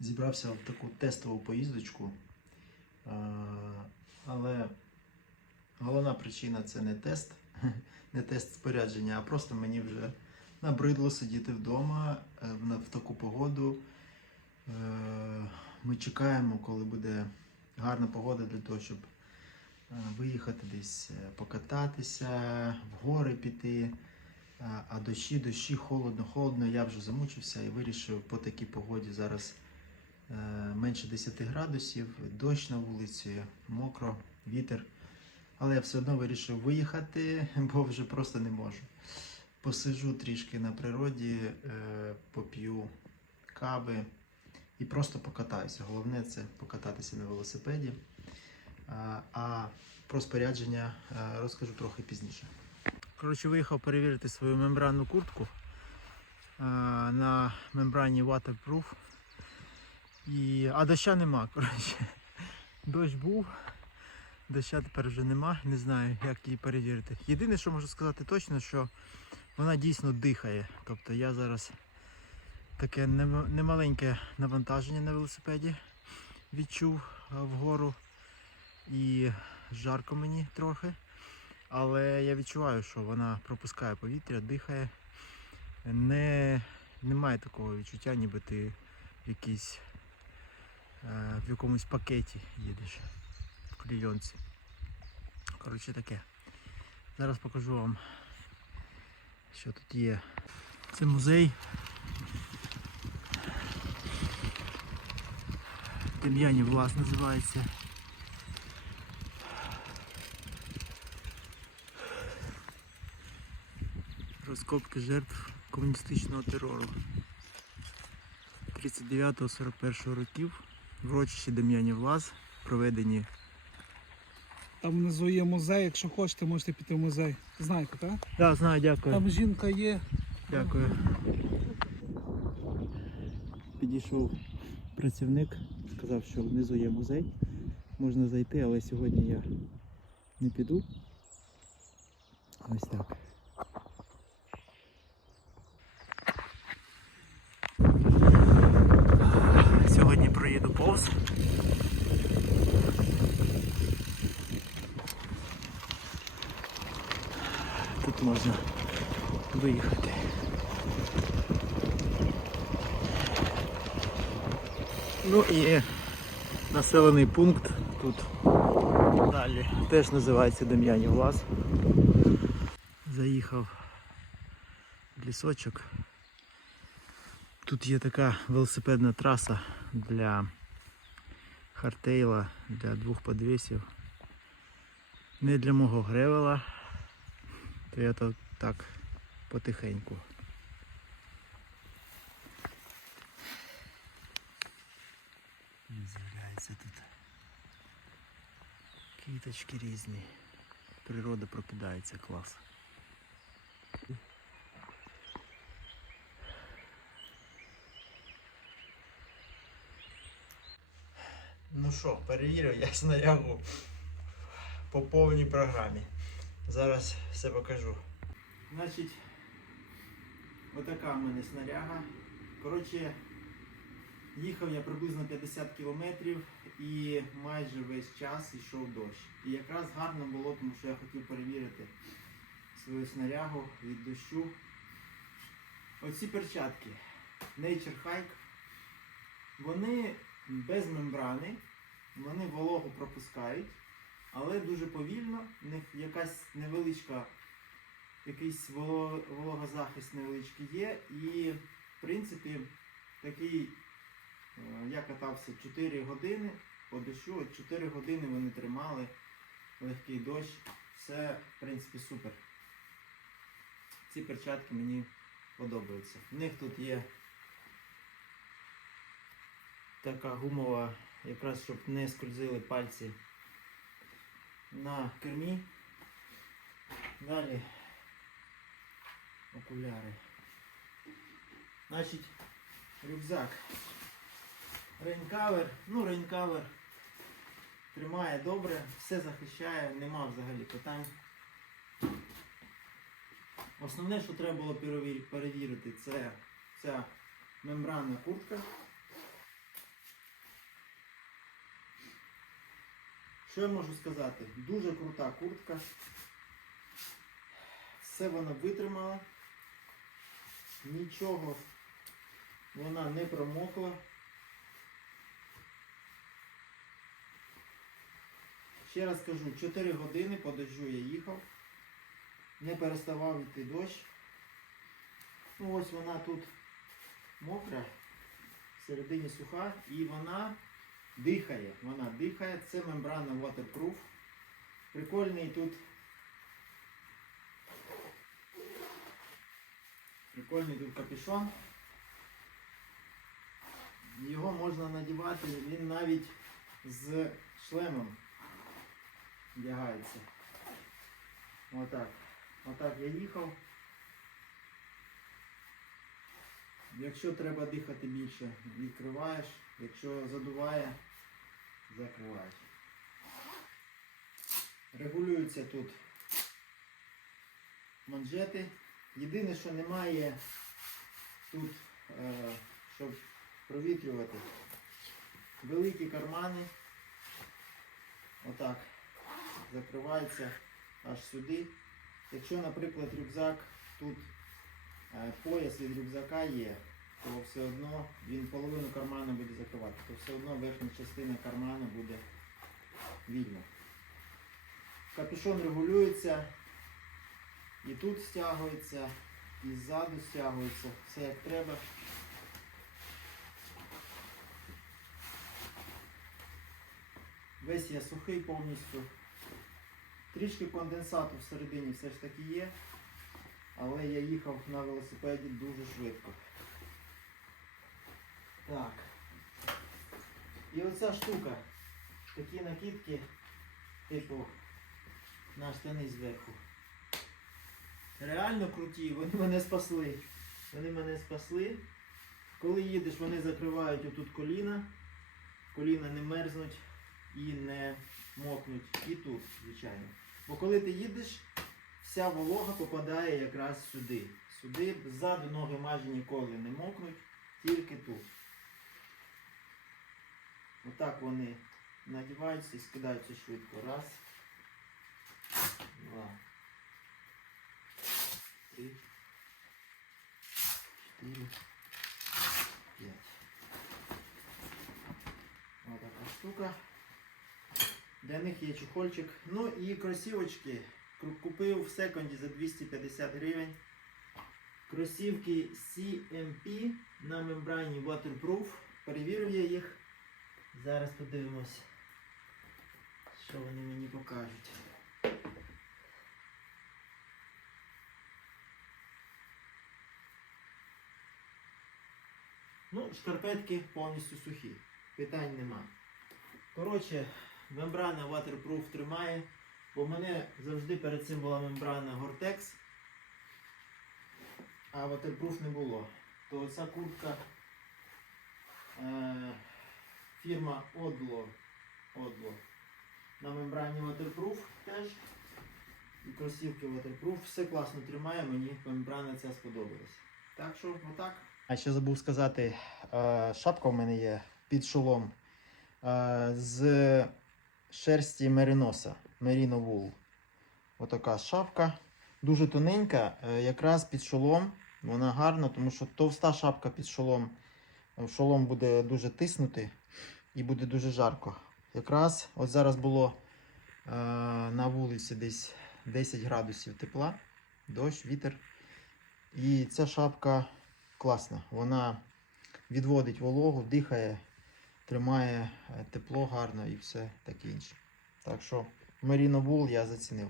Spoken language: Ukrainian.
зібрався в таку тестову поїздочку. Але головна причина це не тест, не тест спорядження, а просто мені вже набридло сидіти вдома е, в таку погоду. Е, Ми чекаємо, коли буде гарна погода для того, щоб е, виїхати десь покататися, в гори піти. А- дощі, дощі, холодно, холодно. Я вже замучився і вирішив по такій погоді зараз менше 10 градусів, дощ на вулиці, мокро, вітер. Але я все одно вирішив виїхати, бо вже просто не можу. Посижу трішки на природі, е, поп'ю кави і просто покатаюся. Головне це покататися на велосипеді. А, а про спорядження е, розкажу трохи пізніше. Коротше, виїхав перевірити свою мембранну куртку на мембрані Waterproof. І... А доща нема. Коротше. Дощ був, доща тепер вже нема, не знаю, як її перевірити. Єдине, що можу сказати точно, що вона дійсно дихає. Тобто я зараз таке немаленьке навантаження на велосипеді відчув вгору. І жарко мені трохи. Але я відчуваю, що вона пропускає повітря, дихає. Не, немає такого відчуття, ніби ти е, в якомусь пакеті їдеш в клійонці. Коротше таке. Зараз покажу вам, що тут є. Це музей. Дем'янів Влас називається. Розкопки жертв комуністичного терору 39-41 років в урочищі Дем'янів Лаз проведені. Там внизу є музей, якщо хочете, можете піти в музей. Знаєте, так? Так, знаю, дякую. Там жінка є. Дякую. Підійшов працівник, сказав, що внизу є музей. Можна зайти, але сьогодні я не піду. Ось так. Сьогодні проїду повз. Тут можна виїхати. Ну і населений пункт тут далі теж називається Дем'янів Лаз. Заїхав в лісочок. Тут є така велосипедна траса для хартейла, для двох подвісів. Не для мого гревела, то я то так потихеньку. З'являється тут квіточки різні. Природа прокидається клас. Ну що, перевірив я снарягу по повній програмі. Зараз все покажу. Значить, отака в мене снаряга. Коротше, їхав я приблизно 50 кілометрів і майже весь час йшов дощ. І якраз гарно було, тому що я хотів перевірити свою снарягу від дощу. Оці перчатки Nature Hike, вони без мембрани, вони вологу пропускають, але дуже повільно. В них якась невеличка, якийсь вологозахист невеличкий є. І в принципі такий е, я катався 4 години по дощу, 4 години вони тримали легкий дощ. Все, в принципі, супер. Ці перчатки мені подобаються. В них тут є така гумова, якраз щоб не скользили пальці на кермі. Далі окуляри. Значить, рюкзак. Рейнкавер, ну рейнкавер тримає добре, все захищає, нема взагалі питань. Основне, що треба було перевірити, це ця мембранна куртка. Що я можу сказати? Дуже крута куртка. Все вона витримала. Нічого вона не промокла. Ще раз кажу, 4 години по дощу я їхав. Не переставав йти дощ. Ну ось вона тут мокра, всередині суха, і вона дихає. Вона дихає. Це мембрана waterproof. Прикольний тут. Прикольний тут капюшон. Його можна надівати, він навіть з шлемом вдягається. Отак. Отак я їхав. Якщо треба дихати більше, відкриваєш. Якщо задуває, закриваєш. Регулюються тут манжети. Єдине, що немає тут, е, щоб провітрювати, великі кармани. Отак закривається аж сюди. Якщо, наприклад, рюкзак тут пояс від рюкзака є, то все одно він половину кармана буде закривати, то все одно верхня частина кармана буде вільна. Капюшон регулюється, і тут стягується, і ззаду стягується, все як треба. Весь я сухий повністю. Трішки конденсату всередині все ж таки є, але я їхав на велосипеді дуже швидко. Так. І оця штука. Такі накидки, типу, на штани зверху. Реально круті, вони мене спасли. Вони мене спасли. Коли їдеш, вони закривають отут коліна. Коліна не мерзнуть і не мокнуть. І тут, звичайно. Бо коли ти їдеш, вся волога попадає якраз сюди. Сюди ззаду ноги майже ніколи не мокнуть, тільки тут. Отак вони надіваються і скидаються швидко. Раз. Два. Три. Чотири. П'ять. Ось така штука. Для них є чухольчик. Ну і кросівочки. Купив в секонді за 250 гривень. Кросівки CMP на мембрані Waterproof. Перевірив я їх. Зараз подивимось, що вони мені покажуть. Ну, шкарпетки повністю сухі. Питань нема. Коротше, мембрана Waterproof тримає. Бо в мене завжди перед цим була мембрана Gore-Tex, а Waterproof не було. То оця куртка е, фірма Odlo, Odlo на мембрані Waterproof теж. І кросівки Waterproof. Все класно тримає, мені мембрана ця сподобалась. Так що, отак. А ще забув сказати, е, шапка в мене є під шолом е, з шерсті мериноса, Merino Wool. Отака шапка. Дуже тоненька, е, якраз під шолом. Вона гарна, тому що товста шапка під шолом. Шолом буде дуже тиснути і буде дуже жарко. Якраз от зараз було е, на вулиці десь 10 градусів тепла, дощ, вітер. І ця шапка класна. Вона відводить вологу, дихає, тримає е, тепло гарно і все таке інше. Так що Wool я зацінив.